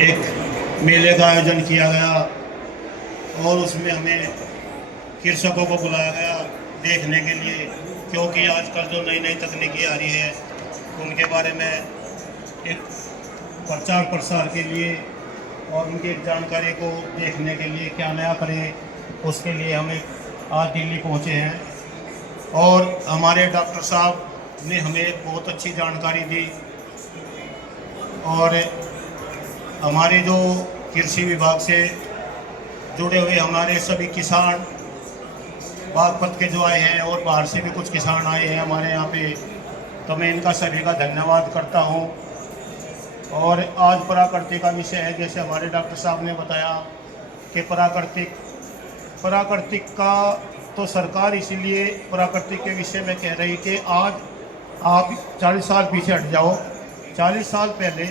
एक मेले का आयोजन किया गया और उसमें हमें कृषकों को बुलाया गया देखने के लिए, क्योंकि आजकल जो नई नई तकनीकी आ रही है उनके बारे में एक प्रचार प्रसार के लिए और उनकी जानकारी को देखने के लिए क्या नया करें, उसके लिए हमें आज दिल्ली पहुँचे हैं। और हमारे डॉक्टर साहब ने हमें बहुत अच्छी जानकारी दी और हमारे जो कृषि विभाग से जुड़े हुए हमारे सभी किसान बागपत के जो आए हैं और बाहर से भी कुछ किसान आए हैं हमारे यहाँ पे, तो मैं इनका सभी का धन्यवाद करता हूँ। और आज प्राकृतिक का विषय है, जैसे हमारे डॉक्टर साहब ने बताया कि प्राकृतिक का तो सरकार इसीलिए प्राकृतिक के विषय में कह रही कि आज आप 40 साल पीछे हट जाओ। 40 साल पहले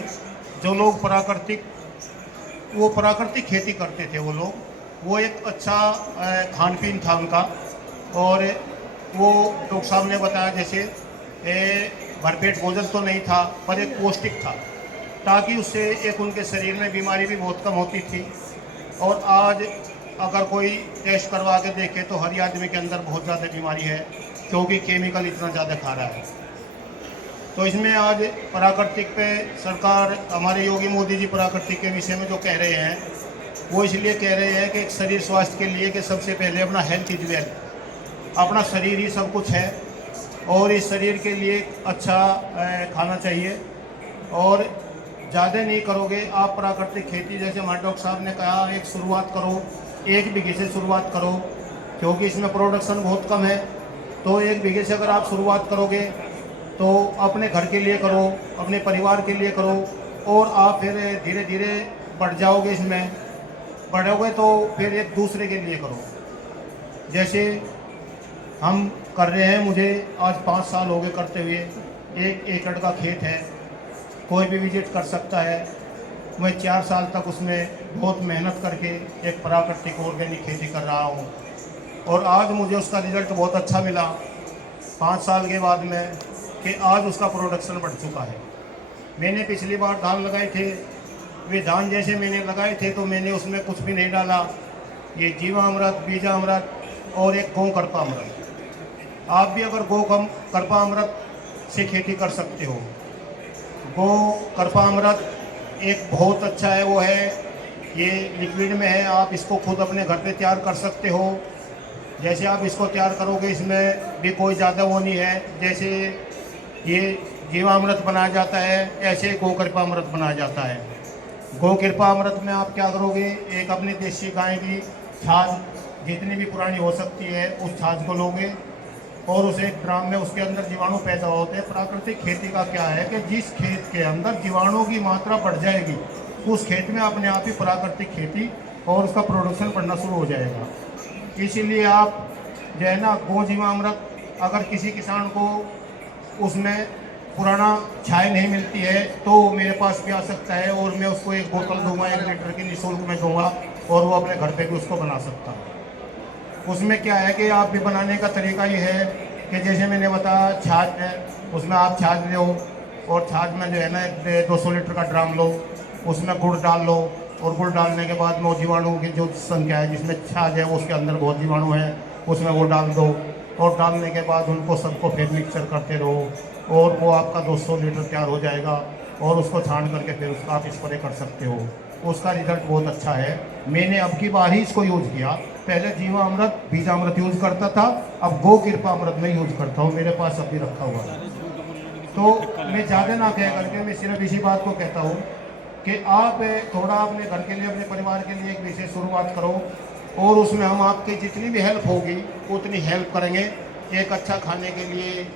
जो लोग प्राकृतिक खेती करते थे, वो एक अच्छा खान पीन था उनका। और वो डॉक्टर साहब ने बताया जैसे भरपेट भोजन तो नहीं था पर एक पौष्टिक था, ताकि उससे एक उनके शरीर में बीमारी भी बहुत कम होती थी। और आज अगर कोई टेस्ट करवा के देखे तो हर आदमी के अंदर बहुत ज़्यादा बीमारी है, क्योंकि केमिकल इतना ज़्यादा खा रहा है। तो इसमें आज प्राकृतिक पे सरकार, हमारे योगी मोदी जी प्राकृतिक के विषय में जो कह रहे हैं, वो इसलिए कह रहे हैं कि शरीर स्वास्थ्य के लिए कि सबसे पहले अपना हेल्थ इज वेल्थ, अपना शरीर ही सब कुछ है और इस शरीर के लिए अच्छा खाना चाहिए। और ज़्यादा नहीं करोगे आप प्राकृतिक खेती, जैसे हमारे डॉक्टर साहब ने कहा, एक शुरुआत करो, 1 बीघे से शुरुआत करो, क्योंकि इसमें प्रोडक्शन बहुत कम है। तो 1 बीघे से अगर आप शुरुआत करोगे तो अपने घर के लिए करो, अपने परिवार के लिए करो, और आप फिर धीरे धीरे बढ़ जाओगे। इसमें बढ़ोगे तो फिर एक दूसरे के लिए करो, जैसे हम कर रहे हैं। मुझे आज 5 साल हो गए करते हुए। 1 एकड़ का खेत है, कोई भी विजिट कर सकता है। मैं 4 साल तक उसमें बहुत मेहनत करके एक प्राकृतिक ऑर्गेनिक खेती कर रहा हूँ और आज मुझे उसका रिज़ल्ट बहुत अच्छा मिला 5 साल के बाद में, कि आज उसका प्रोडक्शन बढ़ चुका है। मैंने पिछली बार धान लगाए थे, वे धान जैसे मैंने लगाए थे तो मैंने उसमें कुछ भी नहीं डाला, ये जीवामृत, बीजामृत और एक गौ करपा अमृत। आप भी अगर गौ करपा अमृत से खेती कर सकते हो। गौ करपा अमृत एक बहुत अच्छा है, वो है ये लिक्विड में है, आप इसको खुद अपने घर पे तैयार कर सकते हो। जैसे आप इसको तैयार करोगे, इसमें भी कोई ज़्यादा वो नहीं है, जैसे ये जीवामृत बनाया जाता है ऐसे गौ कृपा अमृत बनाया जाता है। गौ कृपा अमृत में आप क्या करोगे, एक अपनी देसी गाय की छाछ जितनी भी पुरानी हो सकती है उस छाछ को लोगे और उसे एक ड्राम में, उसके अंदर जीवाणु पैदा होते हैं। प्राकृतिक खेती का क्या है कि जिस खेत के अंदर जीवाणुओं की मात्रा बढ़ जाएगी उस खेत में अपने आप ही प्राकृतिक खेती और उसका प्रोडक्शन बढ़ना शुरू हो जाएगा। इसीलिए आप जो है ना, गौ जीवामृत अगर किसी किसान को उसमें पुराना छाय नहीं मिलती है तो मेरे पास भी आ सकता है और मैं उसको 1 बोतल दूंगा, 1 लीटर की निःशुल्क में दूंगा और वो अपने घर पे भी उसको बना सकता है। उसमें क्या है कि आप भी बनाने का तरीका ये है कि जैसे मैंने बताया, छाछ है, उसमें आप छाछ लो और छाछ में जो है ना 200 लीटर का ड्राम लो, उसमें गुड़ डाल लो और गुड़ डालने के बाद में जीवाणु की जो संख्या है, जिसमें छाछ है उसके अंदर बहुत जीवाणु है, उसमें वो डाल दो और डालने के बाद उनको सबको फिर मिक्सचर करते रहो और वो आपका 200 लीटर तैयार हो जाएगा और उसको छान करके फिर उसका आप स्प्रे कर सकते हो। उसका रिजल्ट बहुत अच्छा है। मैंने अब की बार ही इसको यूज़ किया, पहले जीवामृत बीजामृत यूज़ करता था, अब गौ कृपा अमृत में यूज़ करता हूँ, मेरे पास अभी रखा हुआ है। तो मैं ज़्यादा ना कह करके मैं सिर्फ इसी बात को कहता हूँ कि आप थोड़ा अपने घर के लिए, अपने परिवार के लिए एक विशेष शुरुआत करो और उसमें हम आपकी जितनी भी हेल्प होगी उतनी हेल्प करेंगे। एक अच्छा खाने के लिए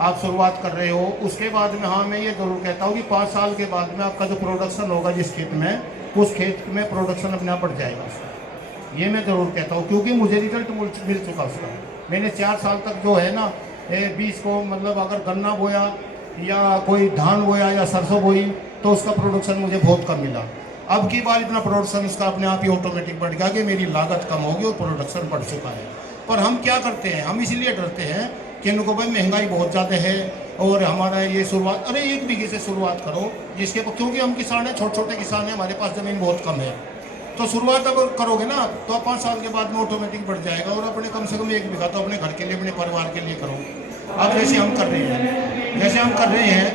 आप शुरुआत कर रहे हो, उसके बाद में हाँ मैं ये ज़रूर कहता हूँ कि 5 साल के बाद में आपका जो प्रोडक्शन होगा जिस खेत में, उस खेत में प्रोडक्शन अपने आप बढ़ जाएगा। ये मैं ज़रूर कहता हूँ, क्योंकि मुझे रिजल्ट मिल चुका उसका। मैंने 4 साल तक जो है ना बीज को, मतलब अगर गन्ना बोया या कोई धान बोया या सरसों बोई तो उसका प्रोडक्शन मुझे बहुत कम मिला। अब की बार इतना प्रोडक्शन उसका अपने आप ही ऑटोमेटिक बढ़ गया कि मेरी लागत कम होगी और प्रोडक्शन बढ़ चुका है। पर हम क्या करते हैं, हम इसीलिए डरते हैं कि इनको भाई महंगाई बहुत ज़्यादा है और हमारा ये शुरुआत, अरे 1 बीघे से शुरुआत करो जिसके, क्योंकि हम किसान हैं, छोटे छोटे किसान हैं, हमारे पास ज़मीन बहुत कम है। तो शुरुआत अगर करोगे ना तो आप 5 साल के बाद में ऑटोमेटिक बढ़ जाएगा, और अपने कम से कम 1 बीघा तो अपने घर के लिए, अपने परिवार के लिए करो। अब जैसे हम कर रहे हैं,